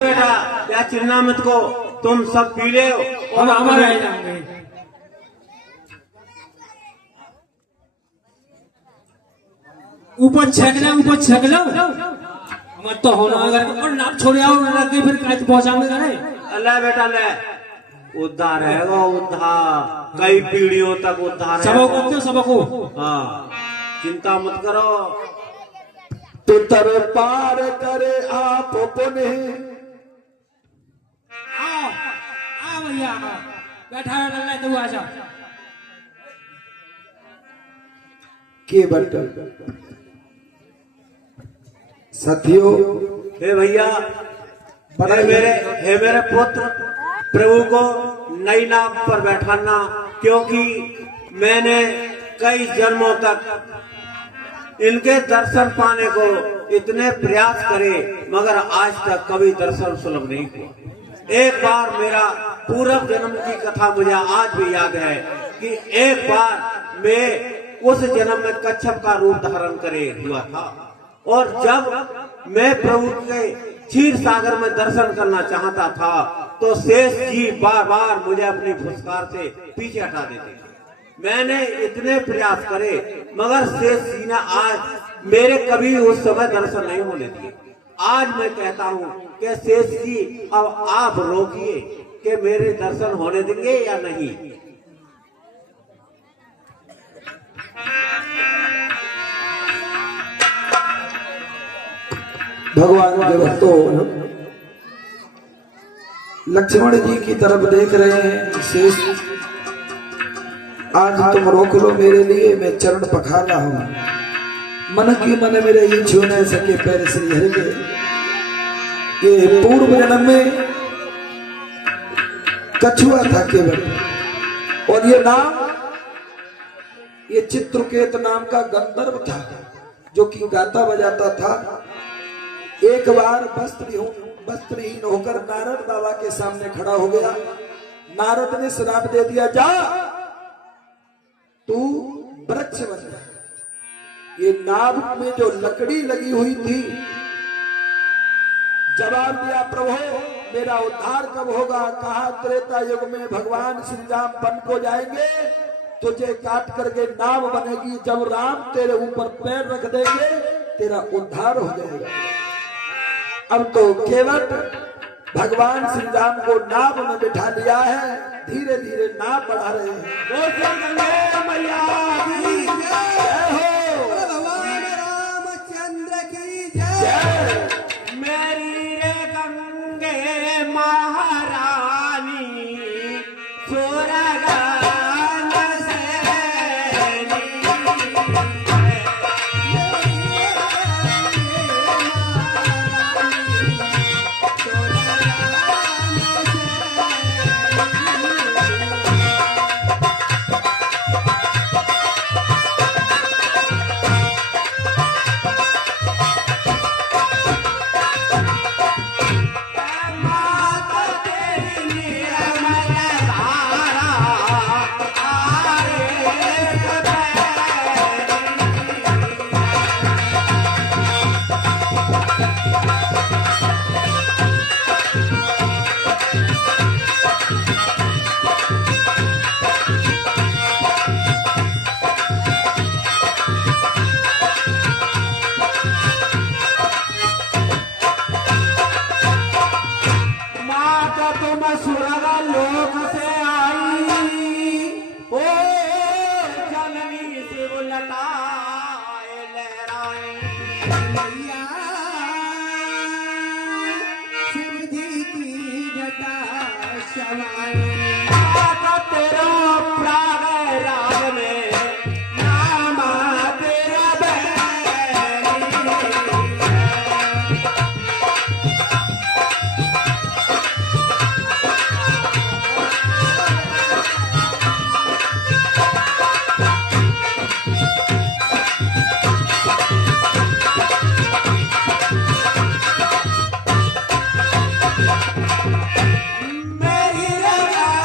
बेटा क्या चिन्ना मत को, तुम सब पी ले हम हमारे रह जाएंगे। ऊपर छक लो मत तो होना, अगर और नाम छोड़ आओ रखे फिर काट पहुंचाओगे करे। अल्लाह बेटा ले उद्धार है वो, उद्धार कई पीढ़ियों तक उद्धार है सबको। हाँ चिंता मत करो। तो तर पार करे आप पुनः आओ भैया बैठा है तो आ जाओ। के बटल साथियों, हे भैया, हे मेरे पुत्र, प्रभु को नई नाव पर बैठाना, क्योंकि मैंने कई जन्मों तक इनके दर्शन पाने को इतने प्रयास करे, मगर आज तक कभी दर्शन सुलभ नहीं हुआ। एक बार मेरा पूर्व जन्म की कथा मुझे आज भी याद है कि एक बार मैं उस जन्म में कच्छप का रूप धारण करे हुआ था, और जब मैं प्रभु के क्षीर सागर में दर्शन करना चाहता था तो शेष जी बार बार मुझे अपनी फुसकार से पीछे हटा देते थे। मैंने इतने प्रयास करे, मगर शेष जी ने आज मेरे कभी उस समय दर्शन नहीं होने दिए। आज मैं कहता हूँ कि शेष जी अब आप रोकिए कि मेरे दर्शन होने देंगे या नहीं। भगवान के भक्तों, लक्ष्मण जी की तरफ देख रहे हैं। शेष आज तुम रोक लो मेरे लिए, मैं चरण पखार रहा हूं। मन की मन मेरे ये छू नहीं सके पैर श्री हरि के। ये पूर्व जन्म में कछुआ था केवल, और ये नाम ये चित्रकेत नाम का गंधर्व था जो कि गाता बजाता था। एक बार वस्त्रहीन होकर नारद बाबा के सामने खड़ा हो गया। नारद ने श्राप दे दिया, जा तू वृक्ष बन जा। ये नाभ में जो लकड़ी लगी हुई थी, जवाब दिया, प्रभु मेरा उद्धार कब होगा? कहा त्रेता युग में भगवान श्री राम वन को जाएंगे, तुझे काट करके नाव बनेगी। जब राम तेरे ऊपर पैर रख देंगे तेरा उद्धार हो जाएगा। अब तो केवल भगवान श्री राम को नाव में बिठा लिया है, धीरे धीरे नाव बढ़ा रहे हैं। भगवान रामचंद्र की जय। मेरी रे गंगे महारानी सुरगान मेरी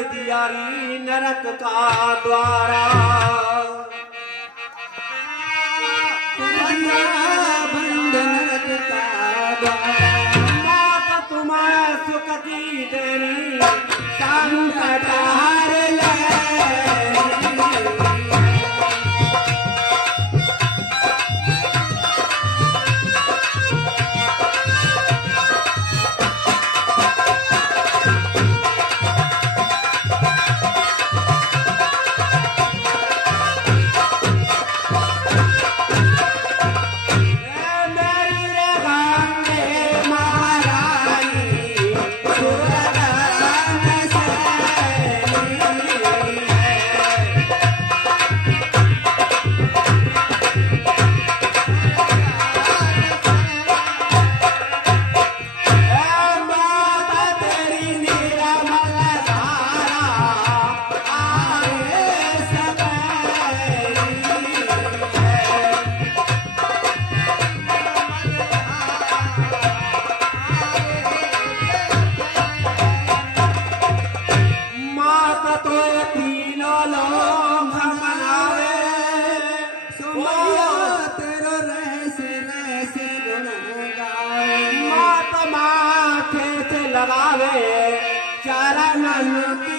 कर दिया री नरक का द्वारा। बंद नरक का द्वार, मात तुम्हें सुखती देनी संकट हार ले। लगावे चरणन की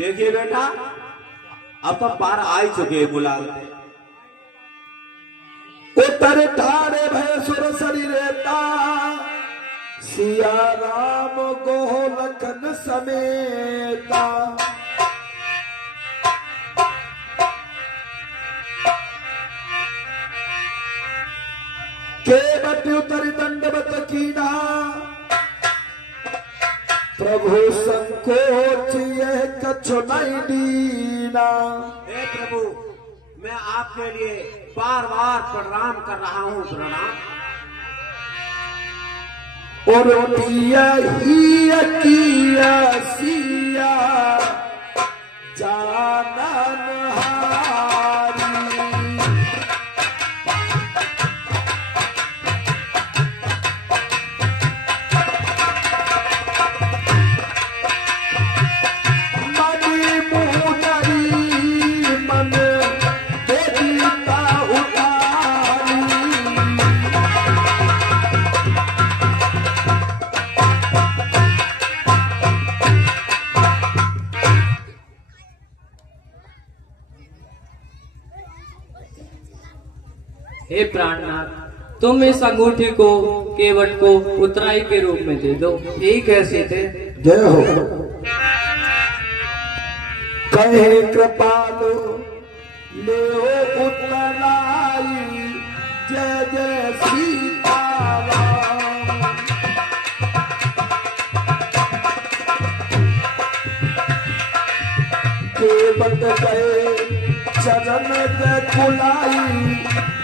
देखिए बेटा, अब तो पार आ ही चुके गुलाल। उतर ठाड़े भैसुर शरीरेता, सिया राम गोह लखन समेता। केवट उतर दंडवत कीना, प्रभु संकोच यह कछु नहीं दीना। हे प्रभु, मैं आपके लिए बार बार प्रणाम कर रहा हूँ, प्रणाम। और पिया ही किया सिया जानन हारी। हे प्राणनाथ, तुम इस अंगूठी को केवट को उत्तराई के रूप में दे दो। ठीक है सीते। जय हो। कहे कृपालु ले उत्तराई, जय जय सीताराम। के चरण जय कुलाई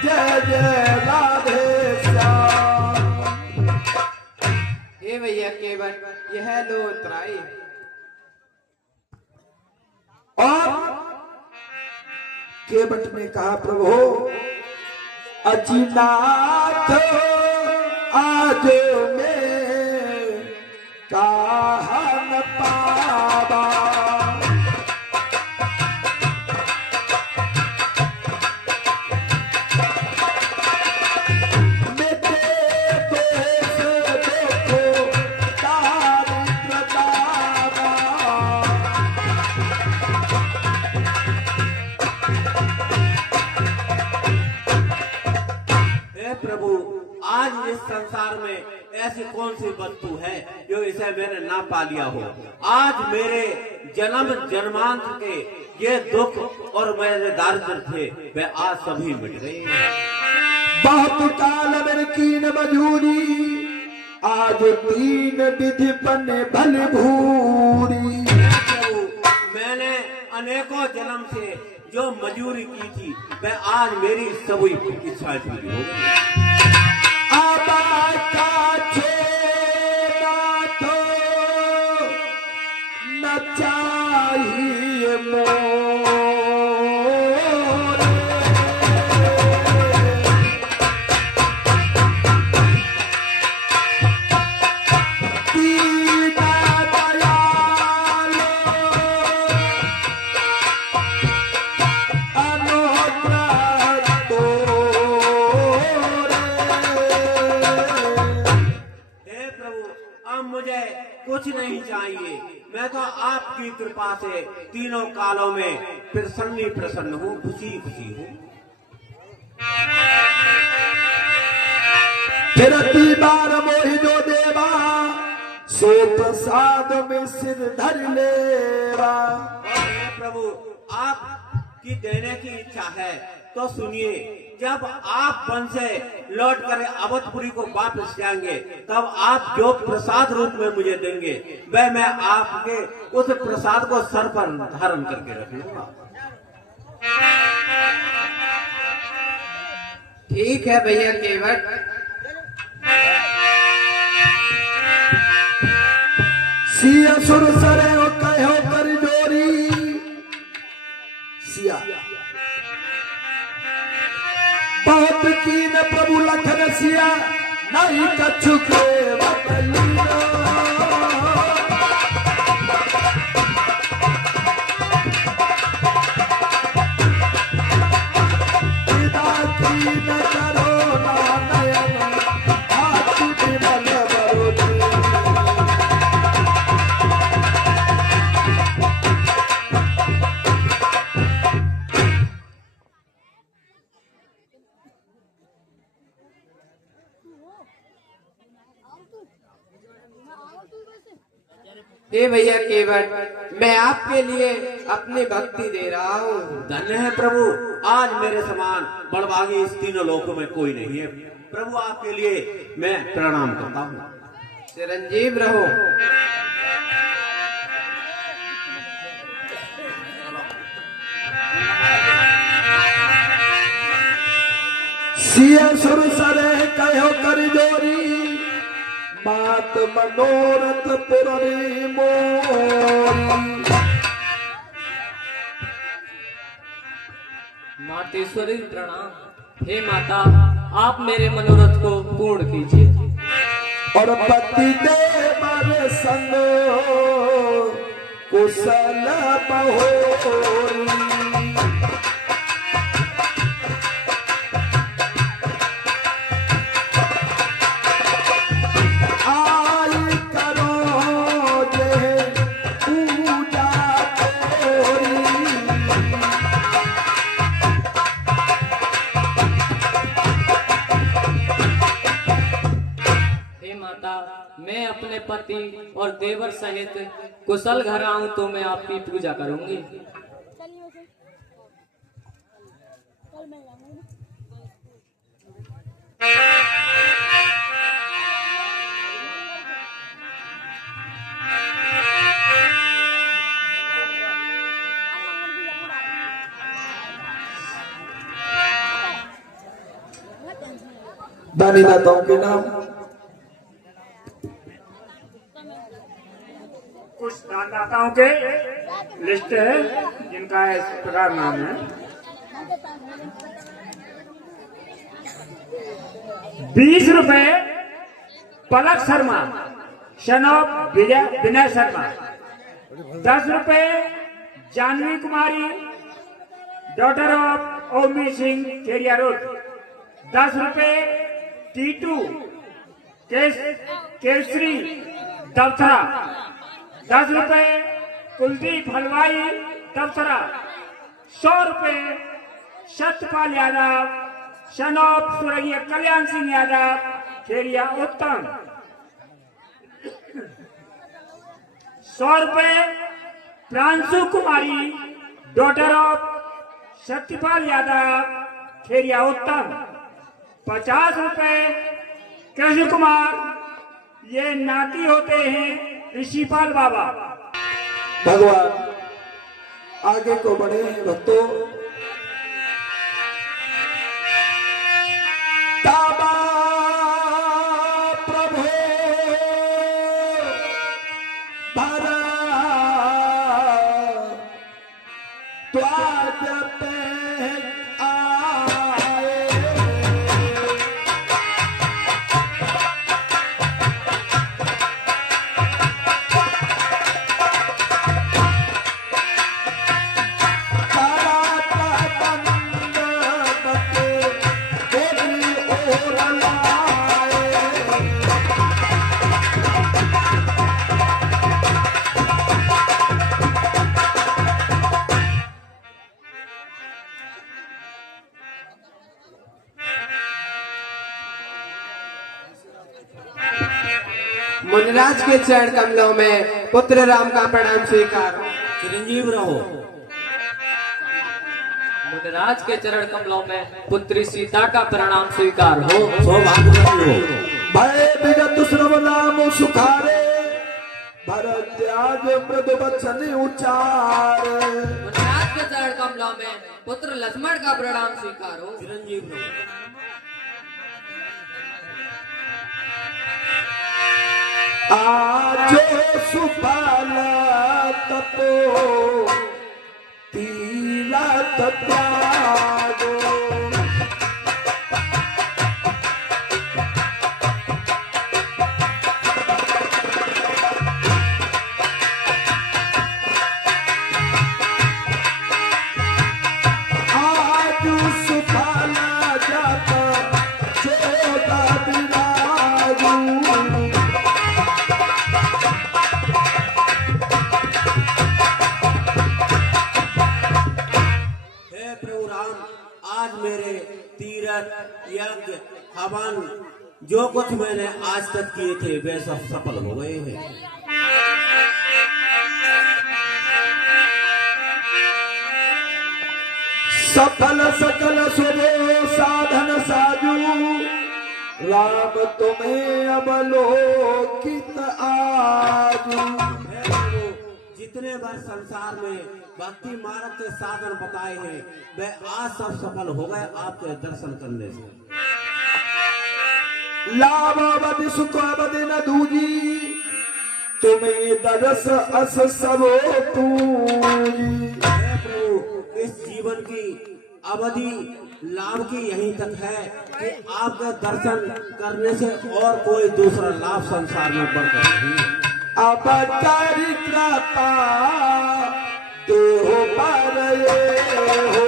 जय जय राधे श्याम। हे भैया केवट यह लो उतराई। और केवट ने कहा प्रभु अजिनाथ आज में कहा न पावा। प्रभु आज इस संसार में ऐसी कौन सी वस्तु है जो इसे मैंने ना पा लिया हो। आज मेरे जन्म जन्मांत के ये दुख और मेरे दारिद्र थे वे आज सभी मिट गए। बहुत काल मेरे कीन मजूरी आज तीन विधि बने भल भूरी। मैंने अनेकों जन्म से जो मजूरी की थी वह आज मेरी सभी इच्छाएं पूरी हो गई। न चाहिए मोरे मुझे कुछ नहीं चाहिए। मैं तो आपकी कृपा से तीनों कालों में प्रसन्न प्रसन्न हूँ, खुशी खुशी हूँ। फिरती बार मोहि जो देवा सो प्रसाद में सिर धर लेवा। प्रभु आपकी देने की इच्छा है तो सुनिए, जब आप वन से लौट कर अवधपुरी को वापस जाएंगे तब आप जो प्रसाद रूप में मुझे देंगे वह मैं आपके उस प्रसाद को सर पर धारण करके रख लूंगा। ठीक है भैया केवट। सिया सुर सरे कहो कर जोरी। सिया बहुत कीन प्रभु लखन सिया नहीं कछु के हे भैया केवट मैं आपके लिए अपनी भक्ति दे रहा हूँ। धन्य है प्रभु, आज मेरे समान बड़भागी इस तीनों लोकों में कोई नहीं है। प्रभु आपके लिए मैं प्रणाम करता हूँ। चिरंजीव रहो। सिया सुर सरे कहो कर जोरी बात मनोरथ पुररी मोरी। मातेश्वरी प्रणाम। हे माता, आप मेरे मनोरथ को पूर्ण कीजिए। और पति देव संग कुशल बहोरी। मैं अपने पति और देवर सहित कुशल घर आऊं तो मैं आपकी पूजा करूंगी। दानी दाताओं के नाम। कुछ दानदाताओं के लिस्ट है जिनका इस प्रकार नाम है। 20 रुपए पलक शर्मा, सन ऑफ विनय शर्मा। 10 रुपए जानवी कुमारी, डॉटर ऑफ ओमी सिंह, केरिया रोड। 10 रुपए टीटू केसरी दफ्तरा। 10 रुपए कुलदीप हलवाई दफ्तरा। 100 रुपए सत्यपाल यादव, सन ऑफ स्वर्गीय कल्याण सिंह यादव, खेरिया उत्तम। 100 रुपए प्रांशु कुमारी, डॉटर ऑफ सत्यपाल यादव, खेरिया उत्तम। 50 रुपए कृष्ण कुमार, ये नाती होते हैं ऋषिपाल बाबा। भगवान आगे को बढ़े हैं भक्तों। ताबा प्रभु भरा त्वाज पे आए। मुनिराज के चरण कमलों में पुत्र राम का प्रणाम स्वीकार। चिरंजीव रहो। मुनिराज के चरण कमलों में पुत्री सीता का प्रणाम स्वीकार हो। सौभाग्यवती हो। भय विगत श्रव नाम सुखारे, भरत त्याग मृदु वचन उचार। मुनिराज के चरण कमलों में पुत्र लक्ष्मण का प्रणाम स्वीकार हो। चिरंजीव रहो। आजो सुफल तपो तीरथ त्यागो। आजो सुफल जप जोगा विराजू। आज मेरे तीरथ यज्ञ हवन जो कुछ मैंने आज तक किए थे वे सब सफल हो गए हैं। सफल सकल सुबो साधन साजू, राम तुम्हें अवलोकित आजू। जितने बार संसार में भक्ति मार्ग के साधन बताए हैं वे आज सब सफल हो गए आपके दर्शन करने से। लाभ अवधि सुख अवधि न दूजी, तुम्हें दरस अस सबो पूजी। प्रभु इस जीवन की अवधि लाभ की यहीं तक है कि आपके दर्शन करने से और कोई दूसरा लाभ संसार में बढ़कर नहीं। अब चरित्रता देहो पर ये हो,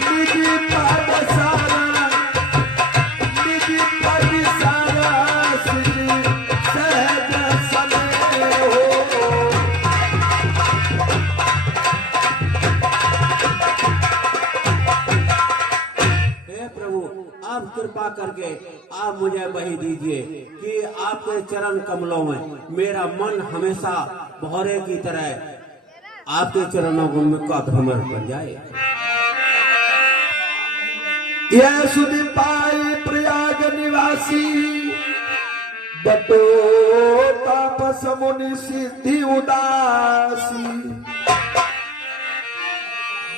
निजी पद सारा, निजी पद सारा श्री सहज सने हो। आप कृपा करके आप मुझे वही दीजिए कि आपके चरण कमलों में मेरा मन हमेशा भौरे की तरह आपके चरणों का भ्रमण बन जाए। यह सुधि पाई प्रयाग निवासी, बटो तापस मुनि सिद्धि उदासी।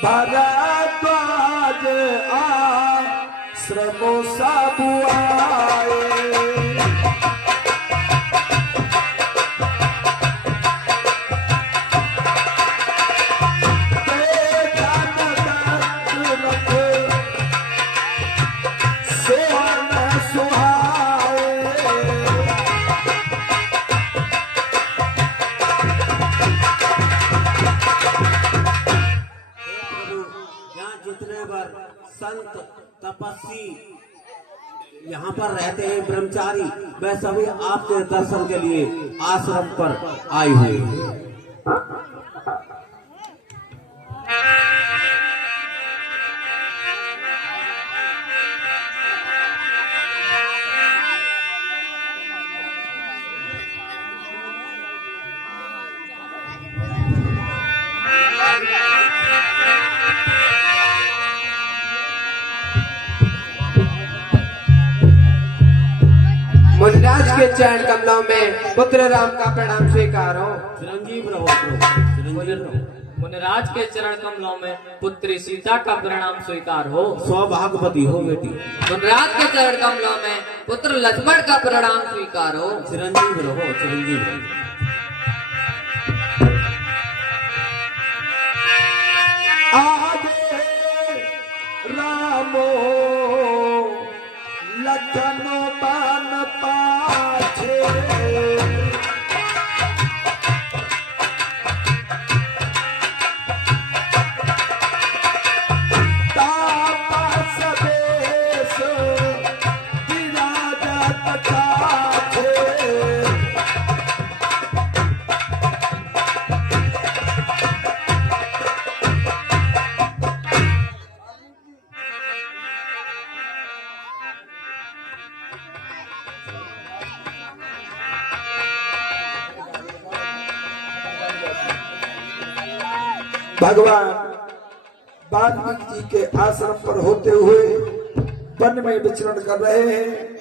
भरद्वाज आश्रमो सब आए। संत तपस्वी यहाँ पर रहते हैं, ब्रह्मचारी, वह सभी आपके दर्शन के लिए आश्रम पर आए हुए हैं। मुनिराज के चरण कमलों में पुत्र राम का प्रणाम स्वीकार हो। चिरंजीव रहो चिरंजीव रहो। मुनिराज के चरण कमलों में पुत्री सीता का प्रणाम स्वीकार हो। सौभाग्यवती हो बेटी। मुनिराज के चरण कमलों में पुत्र लक्ष्मण का प्रणाम स्वीकार हो। चिरंजीव रहो चिरंजीव रहो। आगे रामो लखनो बान पाछे, तापस वेश विराजत काछे। भगवान वाल्मीकि जी के आश्रम पर होते हुए वन में विचरण कर रहे हैं।